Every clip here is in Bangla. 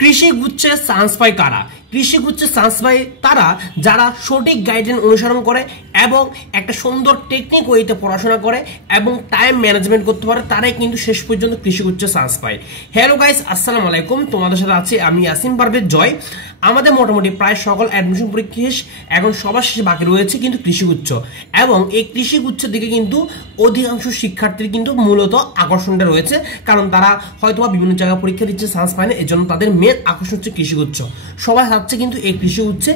কৃষি গুচ্ছে চান্স পায় কারা? কৃষি গুচ্ছে চান্স পায় তারা যারা সঠিক গাইডলাইন অনুসরণ করে এবং একটা সুন্দর টেকনিক ওয়েতে পড়াশোনা করে এবং টাইম ম্যানেজমেন্ট করতে পারে, তারাই কিন্তু শেষ পর্যন্ত কৃষি গুচ্ছে চান্স পায়। হ্যালো গাইস, আসসালামু আলাইকুম। তোমাদের সাথে আছি আমি ইয়াসিন পারভেজ জয়। আমাদের মোটামুটি প্রায় সকল অ্যাডমিশন পরীক্ষা শেষ, এখন সবার শেষে বাকি রয়েছে কিন্তু কৃষিগুচ্ছ, এবং এই কৃষিগুচ্ছের দিকে কিন্তু অধিকাংশ শিক্ষার্থীর কিন্তু মূলত আকর্ষণটা রয়েছে, কারণ তারা হয়তো বিভিন্ন জায়গায় পরীক্ষা দিচ্ছে, চান্স পায় না, এর জন্য তাদের মেন আকর্ষণ হচ্ছে কৃষিগুচ্ছ। সবাই ভাবছে কিন্তু এই কৃষিগুচ্ছে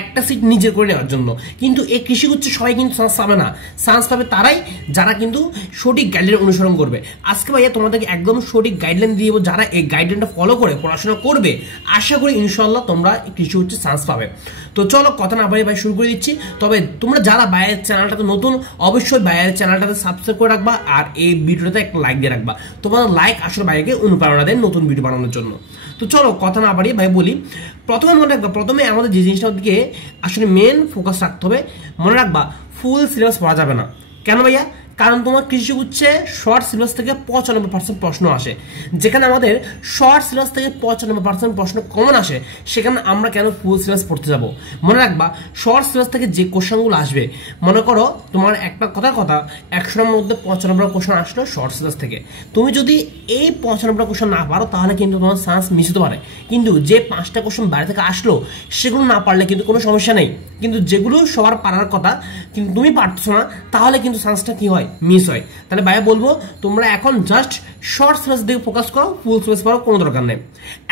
একটা সিট নিজের করে নেওয়ার জন্য, কিন্তু এই কৃষিগুচ্ছে সবাই কিন্তু চান্স পাবে না। চান্স পাবে তারাই যারা কিন্তু সঠিক গাইডলাইন অনুসরণ করবে। আজকে ভাইয়া তোমাদেরকে একদম সঠিক গাইডলাইন দিয়ে যারা এই গাইডলাইনটা ফলো করে পড়াশোনা করবে, আশা করি ইনশাল্লাহ তোমরা কৃষি হচ্ছে চান্স পাবে। তো চলো কথা না বাড়িয়ে ভাই শুরু করে দিচ্ছি। তবে তোমরা যারা বাইরের চ্যানেলটাতে নতুন, অবশ্যই বাইরের চ্যানেলটাতে সাবস্ক্রাইব করে রাখবা, আর এই ভিডিওটাতে একটা লাইক দিয়ে রাখবা। তোমাদের লাইক আসলে বাইরে অনুপ্রেরণা দেয় নতুন ভিডিও বানানোর জন্য। তো চলো কথা না বাড়িয়ে ভাই বলি, প্রথমে মনে রাখবা, প্রথমে আমাদের যে জিনিসটার দিকে আসলে মেন ফোকাস রাখতে হবে, মনে রাখবা ফুল সিলেবাস পড়া যাবে না। কেন ভাইয়া? কারণ তোমার কৃষি গুচ্ছে শর্ট সিলেবাস থেকে 95% প্রশ্ন আসে। যেখানে আমাদের শর্ট সিলেবাস থেকে 95% প্রশ্ন কমন আসে, সেখানে আমরা কেন ফুল সিলেবাস পড়তে যাব? মনে রাখবা, শর্ট সিলেবাস থেকে যে কোশ্চেনগুলো আসবে, মনে করো তোমার একটা কথা 100টার মধ্যে 95টা কোশ্চেন আসলো শর্ট সিলেবাস থেকে। তুমি যদি এই 95টা কোশ্চেন না পারো, তাহলে কিন্তু তোমার চান্স মিস হতে পারে। কিন্তু যে 5টা কোশ্চেন বাইরে থেকে আসলো, সেগুলো না পারলে কিন্তু কোনো সমস্যা নেই। কিন্তু যেগুলো সবার পারার কথা কিন্তু তুমি পারছো না, তাহলে কিন্তু চান্সটা কি হয়? মিস হয়। তাহলে ভাইয়া বলবো, তোমরা এখন জাস্ট শর্ট সিলেবাস দিকে ফোকাস করো, ফুল সিলেবাস পড়ার কোনো দরকার নেই।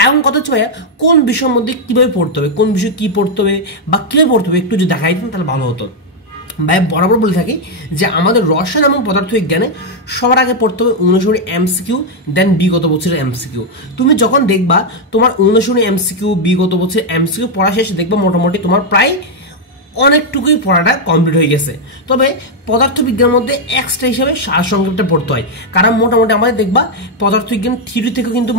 এখন কথা হচ্ছে ভাইয়া, কোন বিষয়ের মধ্যে কিভাবে পড়তে হবে, কোন বিষয় কি পড়তে হবে বা কিভাবে পড়তে হবে, একটু যদি দেখাই দিন তাহলে ভালো হতো। ভাই বরাবর বলে থাকি যে আমাদের রসায়ন এবং পদার্থ বিজ্ঞানে সবার আগে পড়তে হবে অনুসরণী এমসিকিউ, দেন বিগত বছরের এমসিকিউ। তুমি যখন দেখবা তোমার অনুসরণী এমসিকিউ, বিগত বছরের এমসিকিউ পড়া শেষে দেখবা মোটামুটি তোমার প্রায় অনেকটুকুই পড়াটা কমপ্লিট হয়ে গেছে। তবে পদার্থবিজ্ঞানের মধ্যে এক্সট্রা হিসাবে সারসংক্ষেপটা পড়তে হয়, কারণ মোটামুটি আমাদের দেখবা পদার্থবিজ্ঞান থিওরি থেকেও কিন্তু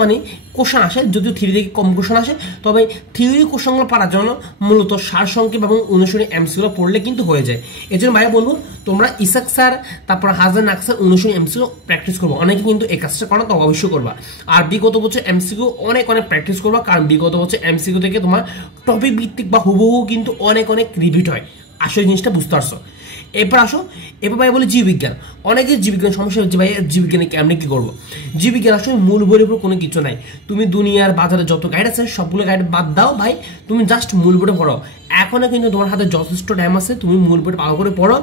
কোশ্চেন আসে, যদিও থিওরি থেকে কম কোশ্চেন আসে, তবে থিওরি কোশ্চেনগুলো পারার জন্য মূলত সারসংক্ষেপ এবং অনুসরণী এমসিকিউ পড়লে কিন্তু হয়ে যায়। এই জন্য ভাইয়া বলবো, তোমরা ইসাক স্যার, তারপর হাজার নাকসার অনুসরণী এমসিকিউ প্র্যাকটিস করবো। অনেকে কিন্তু এই কাজটা করো, তো অবশ্যই করবা। আর বিগত বছর এমসিকিউ অনেক প্র্যাকটিস করবা, কারণ বিগত বছর এমসিকিউ থেকে তোমার টপিক ভিত্তিক বা হুবহু কিন্তু অনেক রিপিট হয়। আসলে জিনিসটা বুঝতে পারছো। এরপর আসো, এরপর ভাই বলে জীববিজ্ঞান। অনেকের জীববিজ্ঞান সমস্যা হচ্ছে, ভাই জীববিজ্ঞানে কেমনি কি করবো? জীববিজ্ঞান আসলে মূল বইয়ের উপর কোনো কিছু নাই। তুমি দুনিয়ার বাজারে যত গাইড আছে সবগুলো গাইড বাদ দাও ভাই, তুমি জাস্ট মূল বইটা পড়ো। এখনো কিন্তু তোমার হাতে যথেষ্ট টাইম আছে, তুমি মূল বইটা ভালো করে পড়ো।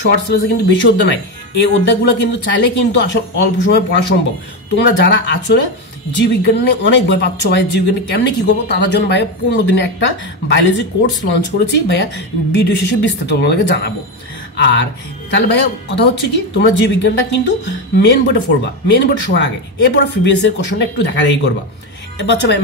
শর্ট সিলেবাসে কিন্তু বেশি অধ্যায় নাই, এই অধ্যায়গুলো কিন্তু চাইলে কিন্তু আসলে অল্প সময় পড়া সম্ভব। তোমরা যারা আসলে জীববিজ্ঞানে অনেক ভয় পাচ্ছ ভাই, জীববিজ্ঞানে কেমনি কি করবো, তাদের জন্য ভাইয়া 15 দিনে একটা বায়োলজি কোর্স লঞ্চ করেছি ভাইয়া, ভিডিও শেষে বিস্তারিত তোমাদেরকে জানাবো। আর তাহলে ভাইয়া কথা হচ্ছে কি, তোমরা জীববিজ্ঞানটা কিন্তু মেন বইটা পড়বা, মেন বইটা সবার আগে। এরপরে প্রিভিয়াস এর কোশ্চেনটা একটু দেখাদেখি করবা। এবার হচ্ছে ভাই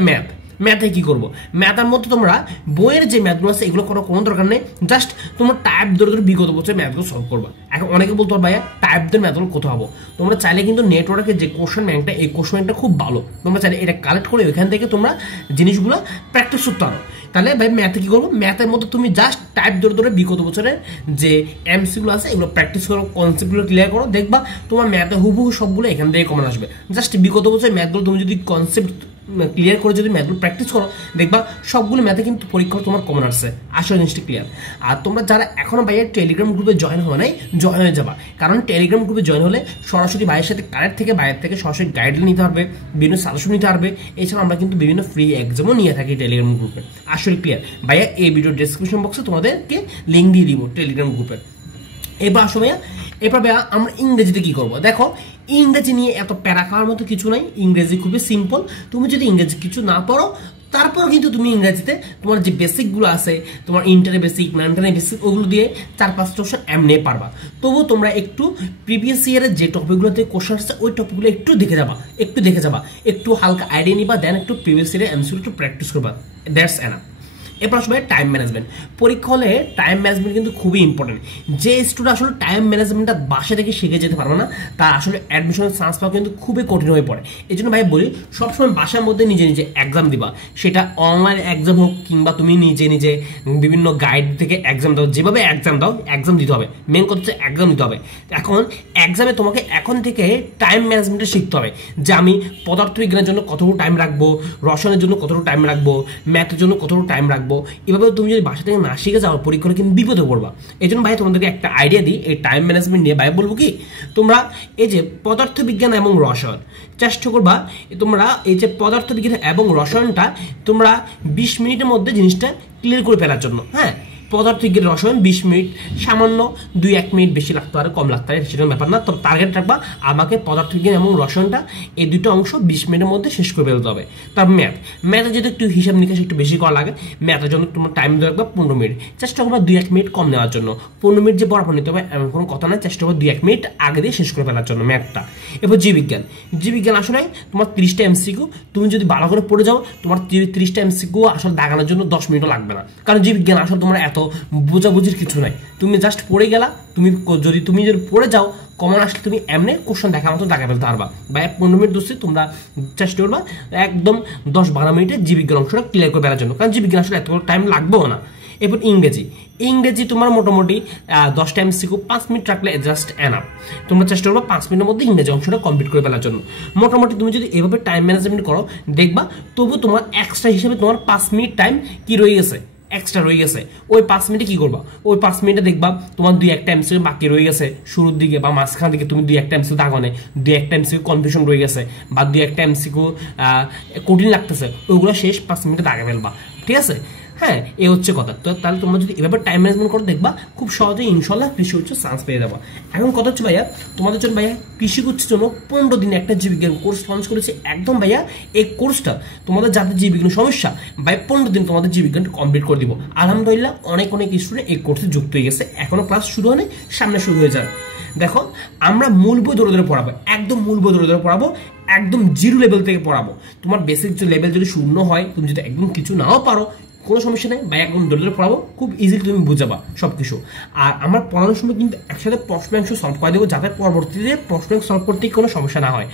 ম্যাথে কি করবো? ম্যাথের মধ্যে তোমরা বইয়ের যে ম্যাথগুলো আছে এগুলো করার কোনো দরকার নেই, জাস্ট তোমরা টাইপ ধরে বিগত বছর ম্যাথগুলো সলভ করবা। এখন অনেকে বলতে পারো ভাইয়া টাইপ ধরে ম্যাথগুলো কোথাও হবো? তোমরা চাইলে কিন্তু নেটওয়ার্কের যে কোশ্চেন ব্যাংকটা, এই কোশ্চেন ব্যাংকটা খুব ভালো, তোমরা চাইলে এটা কালেক্ট করে ওইখান থেকে তোমরা জিনিসগুলো প্র্যাকটিস করতে পারো। তাহলে ভাই ম্যাথে কি করবো? ম্যাথের মধ্যে তুমি জাস্ট টাইপ ধরে বিগত বছরের যে এমসিগুলো আছে এগুলো প্র্যাকটিস করো, কনসেপ্টগুলো ক্লিয়ার করো, দেখবা তোমার ম্যাথে হুবহু সবগুলো এখান থেকে কমন আসবে। জাস্ট বিগত বছরের ম্যাথগুলো তুমি যদি কনসেপ্ট ক্লিয়ার করে যদি ম্যাথগুলো প্র্যাকটিস করো, দেখবা সবগুলো ম্যাথে কিন্তু পরীক্ষা তোমার কমন আসছে। আসলে জিনিসটা ক্লিয়ার। আর তোমরা যারা এখনো ভাইয়ের টেলিগ্রাম গ্রুপে জয়েন হওয়া নাই, জয়েন হয়ে যাবা, কারণ টেলিগ্রাম গ্রুপে জয়েন হলে সরাসরি ভাইয়ের সাথে কারেক্ট থেকে বাইরের থেকে সরাসরি গাইডলাইন নিতে পারবে, বিভিন্ন সাজেশন নিতে পারবে। এছাড়া আমরা কিন্তু বিভিন্ন ফ্রি এক্সামও নিয়ে থাকি টেলিগ্রাম গ্রুপে। আসলে ক্লিয়ার ভাইয়া, এই ভিডিও ডেসক্রিপশন বক্সে তোমাদেরকে লিঙ্ক দিয়ে দিব টেলিগ্রাম গ্রুপের। এবার আসো ভাইয়া, এবার ভাইয়া আমরা ইংরেজিতে কি করবো? দেখো, ইংরেজি নিয়ে এত প্যারা খাওয়ার মতো কিছু নাই, ইংরেজি খুবই সিম্পল। তুমি যদি ইংরেজি কিছু না পড়ো, তারপর কিন্তু তুমি ইংরেজিতে তোমার যে বেসিকগুলো আছে, তোমার ইন্টারে বেসিক, ম্যান্টারে বেসিক, ওগুলো দিয়ে 4-5টা কোশ্চেন এমনি পারবা। তবুও তোমরা একটু প্রিভিয়াস ইয়ারের যে টপিকগুলোতে কোশ্চেন আসছে ওই টপিকগুলো একটু দেখে যাবা, একটু হালকা আইডিয়া নিবা, দেন একটু প্রিভিয়াস ইয়ারের এমসিকিউ একটু প্র্যাকটিস করবা, দ্যাটস এনাফ। এরপর আসবে টাইম ম্যানেজমেন্ট। পরীক্ষা হলে টাইম ম্যানেজমেন্ট কিন্তু খুবই ইম্পর্টেন্ট। যে স্টুডেন্ট আসলে টাইম ম্যানেজমেন্টটা বাসা থেকে শিখে যেতে পারবে না, তার আসলে অ্যাডমিশনের চান্স পাওয়া কিন্তু খুবই কঠিন হয়ে পড়ে। এই জন্য ভাই বলি, সবসময় বাসার মধ্যে নিজে নিজে এক্সাম দিবা, সেটা অনলাইন এক্সাম হোক কিংবা তুমি নিজে নিজে বিভিন্ন গাইড থেকে এক্সাম দাও, যেভাবে এক্সাম দাও এক্সাম দিতে হবে। মেন কথা হচ্ছে এক্সাম দিতে হবে। এখন এক্সামে তোমাকে এখন থেকে টাইম ম্যানেজমেন্টটা শিখতে হবে, যে আমি পদার্থবিজ্ঞানের জন্য কতটুকু টাইম রাখবো, রসায়নের জন্য কতটুকু টাইম রাখবো, ম্যাথের জন্য কতটুকু টাইম রাখবো। এভাবে তুমি যদি বাসা থেকে না শিখে যাও, পরীক্ষায় কিন্তু বিপদে পড়বা। এই জন্য ভাই তোমাদেরকে একটা আইডিয়া দিই এই টাইম ম্যানেজমেন্ট নিয়ে। ভাই বলবো কি, তোমরা এই যে পদার্থবিজ্ঞান এবং রসায়ন চেষ্টা করবা, তোমরা এই যে পদার্থবিজ্ঞান এবং রসায়নটা তোমরা 20 মিনিটের মধ্যে জিনিসটা ক্লিয়ার করে ফেলার জন্য। হ্যাঁ, পদার্থবিজ্ঞান রসায়ন 20 মিনিট, সামান্য 2-1 মিনিট বেশি লাগতে পারে, কম লাগতে পারে, সেটা ব্যাপার না। তবে টার্গেট রাখবা আমাকে পদার্থবিজ্ঞান এবং রসায়নটা এই দুটো অংশ 20 মিনিটের মধ্যে শেষ করে ফেলতে হবে। তারপর ম্যাথে যদি একটু হিসাব নিকাশ একটু বেশি করা লাগে, ম্যাথের জন্য তোমার টাইম দেওয়া রাখবা 15 মিনিট। চেষ্টা করবা 2-1 মিনিট কম নেওয়ার জন্য। 15 মিনিট যে বরাবর নিতে হবে এমন কোনো কথা নয়, চেষ্টা করবা 2-1 মিনিট আগে দিয়ে শেষ করে ফেলার জন্য ম্যাথটা। এরপর জীববিজ্ঞান আসলে তোমার 30টা এমসিকিউ, তুমি যদি ভালো করে পড়ে যাও তোমার 30টা এমসিকিউ আসলে দাগানোর জন্য 10 মিনিটও লাগবে না। কারণ জীববিজ্ঞান আসলে তোমার এত বোঝাবুঝির কিছু নাই, তুমি জাস্ট পড়ে গেলা। তুমি যদি পড়ে যাও, কমন আসলে তুমি এমনি কোশ্চেন দেখা মতো দাগা ফেলতে পারবা। বা 15 মিনিট দোষে তোমরা চেষ্টা করবা একদম 10-12 মিনিটে জীববিজ্ঞান অংশটা ক্লিয়ার করে ফেলার জন্য, কারণ জীববিজ্ঞান আসলে এত টাইম লাগবেও না। এরপর ইংরেজি তোমার মোটামুটি 10টা এমসিকিউ 5 মিনিট রাখলে জাস্ট এনাফ। তোমরা চেষ্টা করবা 5 মিনিটের মধ্যে ইংরেজি অংশটা কমপ্লিট করে ফেলার জন্য। মোটামুটি তুমি যদি এভাবে টাইম ম্যানেজমেন্ট করো, দেখবা তবু তোমার এক্সট্রা হিসেবে তোমার 5 মিনিট টাইম কি রয়ে গেছে, এক্সট্রা রয়ে গেছে। ওই 5 মিনিটে কি করবা, ওই 5 মিনিটে দেখবা তোমার 2-1টা এমসিকিউ বাকি রয়ে গেছে শুরুর দিকে বা মাঝখান দিকে, তুমি 2-1টা এমসিকিউ দাগনে, 2-1টা এমসিকিউ কনফিউশন রয়ে গেছে বা 2-1টা এমসিকিউ কঠিন লাগতেছে, ওইগুলো শেষ 5 মিনিটে দাগে ফেলবা। ঠিক আছে? হ্যাঁ, এই হচ্ছে কথা। তো তাহলে তোমরা যদি এভাবে টাইম ম্যানেজমেন্ট করে দেখবা, খুব সহজেই ইনশাল্লাহ কৃষি উচ্চ চান্স পেয়ে যাবা। এখন কথা হচ্ছে ভাইয়া, তোমাদের জন্য ভাইয়া কৃষি উচ্চের জন্য 15 দিনে একটা জীববিজ্ঞান কোর্স লঞ্চ করেছে। একদম ভাইয়া এই কোর্সটা তোমাদের যাদের জীববিজ্ঞান সমস্যা, ভাই 15 দিন তোমাদের জীববিজ্ঞান কমপ্লিট করে দিব। আলহামদুলিল্লাহ অনেক স্টুডেন্ট এই কোর্সে যুক্ত হয়ে গেছে। এখনো ক্লাস শুরু হয়নি, সামনে শুরু হয়ে যাবে। দেখো, আমরা মূল বই ধরে পড়াবো, একদম মূল বই ধরে পড়াবো, একদম 0 লেভেল থেকে পড়াবো। তোমার বেসিক যে লেভেল যদি 0 হয়, তুমি যদি একদম কিছু নাও পারো, কোনো সমস্যা নেই ভাই, একদম ধরে পড়াবো, খুব ইজিলি তুমি বুঝাবা সবকিছু। আর আমার পড়ানোর সময় কিন্তু একসাথে প্রশ্নাংশ সলভ করে দেবো, যাতে পরবর্তীতে প্রশ্নাংশ সলভ করতে কোনো সমস্যা না হয়।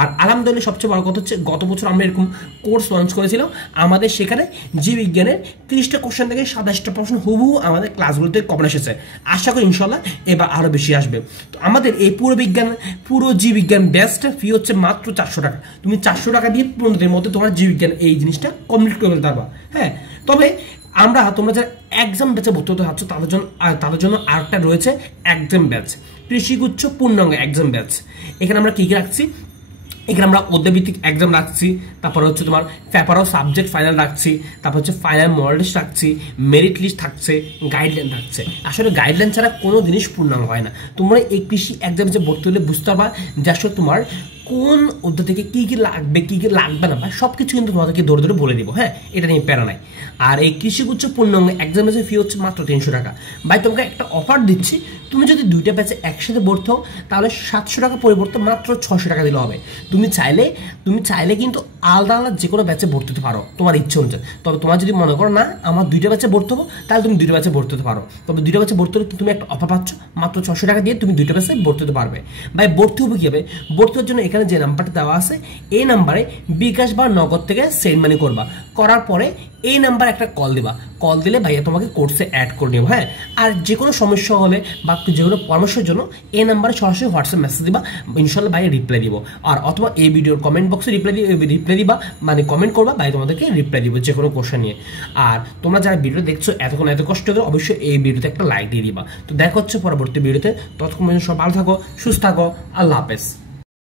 আর আলহামদুলিল্লাহ সবচেয়ে বড় কথা হচ্ছে, গত বছর আমরা এরকম কোর্স লঞ্চ করেছিলাম। আমাদের সেখানে জীববিজ্ঞানের 30টা কোশ্চেন থেকে 27টা প্রশ্ন হুবহু আমাদের ক্লাসগুলোতে কমন এসেছে। আশা করি ইনশাল্লাহ এবার আরও বেশি আসবে। তো আমাদের এই পুরো জীববিজ্ঞান ব্যাচটা ফি হচ্ছে মাত্র 400 টাকা। তুমি 400 টাকা দিয়ে 15 দিনের মধ্যে তোমার জীববিজ্ঞান এই জিনিসটা কমপ্লিট করে ফেলতে পারবা। হ্যাঁ, তবে তোমরা যারা এক্সাম ব্যাচে ভর্তি হতে চাচ্ছ, তাদের জন্য আরেকটা রয়েছে এক্সাম ব্যাচ, কৃষিগুচ্ছ পূর্ণাঙ্গ এক্সাম ব্যাচ। এখানে আমরা কি রাখছি, এখানে আমরা অধ্যায়ভিত্তিক এক্সাম রাখছি, তারপর হচ্ছে তোমার পেপার ও সাবজেক্ট ফাইনাল রাখছি, তারপর হচ্ছে ফাইনাল মডেল টেস্ট রাখছি, মেরিট লিস্ট থাকছে, গাইডলাইন থাকছে। আসলে গাইডলাইন ছাড়া কোনো জিনিস পূর্ণাঙ্গ হয় না। তোমরা এই কৃষি এক্সাম যে ভর্তি হলে বুঝতে পারবা যে আসলে তোমার কোন অধ্যায় থেকে কি কি লাগবে, কি কি লাগবে না, সবকিছু কিন্তু তোমাদেরকে ধরে বলে দিব। হ্যাঁ, এটা নিয়ে প্যারা নাই। আর এই কৃষিগুচ্ছ পূর্ণাঙ্গ এক্সাম ব্যাচের ফি হচ্ছে মাত্র 300 টাকা। ভাই তোমাকে একটা অফার দিচ্ছি, তুমি যদি 2টা ব্যাচে একসাথে ভর্তি হও, তাহলে 700 টাকা পরিবর্তে মাত্র 600 টাকা দিলে হবে। তুমি চাইলে কিন্তু আলাদা যে কোনো ব্যাচে ভর্তি হতে পারো তোমার ইচ্ছে অনুযায়ী। তবে তোমার যদি মনে করো না আমার 2টা ব্যাচে ভর্তি হবো, তাহলে তুমি 2টা ব্যাচে ভর্তি হতে পারো। তবে 2টা ব্যাচে ভর্তি হলে তুমি একটা অফার পাচ্ছ, মাত্র 600 টাকা দিয়ে তুমি 2টা ব্যাচে ভর্তি হতে পারবে। ভাই ভর্তি হবে কি হবে, ভর্তি হওয়ার জন্য এখানে যে নাম্বারটা দেওয়া আছে, এই নাম্বারে বিকাশ বা নগদ থেকে সেন্ড মানি করবা। করার পরে এই নাম্বার একটা কল দিবা, কল দিলে ভাইয়া তোমাকে কোর্সে অ্যাড করে নিব। হ্যাঁ, আর যে কোনো সমস্যা হলে বা যে কোনো পরামর্শের জন্য এই নাম্বারে সরাসরি হোয়াটসঅ্যাপ মেসেজ দিবা, ইনশাল্লাহ ভাইয়া রিপ্লাই দিব। আর অথবা এই ভিডিওর কমেন্ট বক্সে রিপ্লাই দিবা, মানে কমেন্ট করবা, ভাই তোমাদেরকে রিপ্লাই দিব যে কোনো কোশ্চেন নিয়ে। আর তোমরা যারা ভিডিও দেখছো এতক্ষণ এত কষ্ট করে, অবশ্যই এই ভিডিওতে একটা লাইক দিয়ে দিবা। তো দেখা হচ্ছে পরবর্তী ভিডিওতে। ততক্ষণ সব ভালো থাকো, সুস্থ থাকো, আল্লাহ হাফেজ।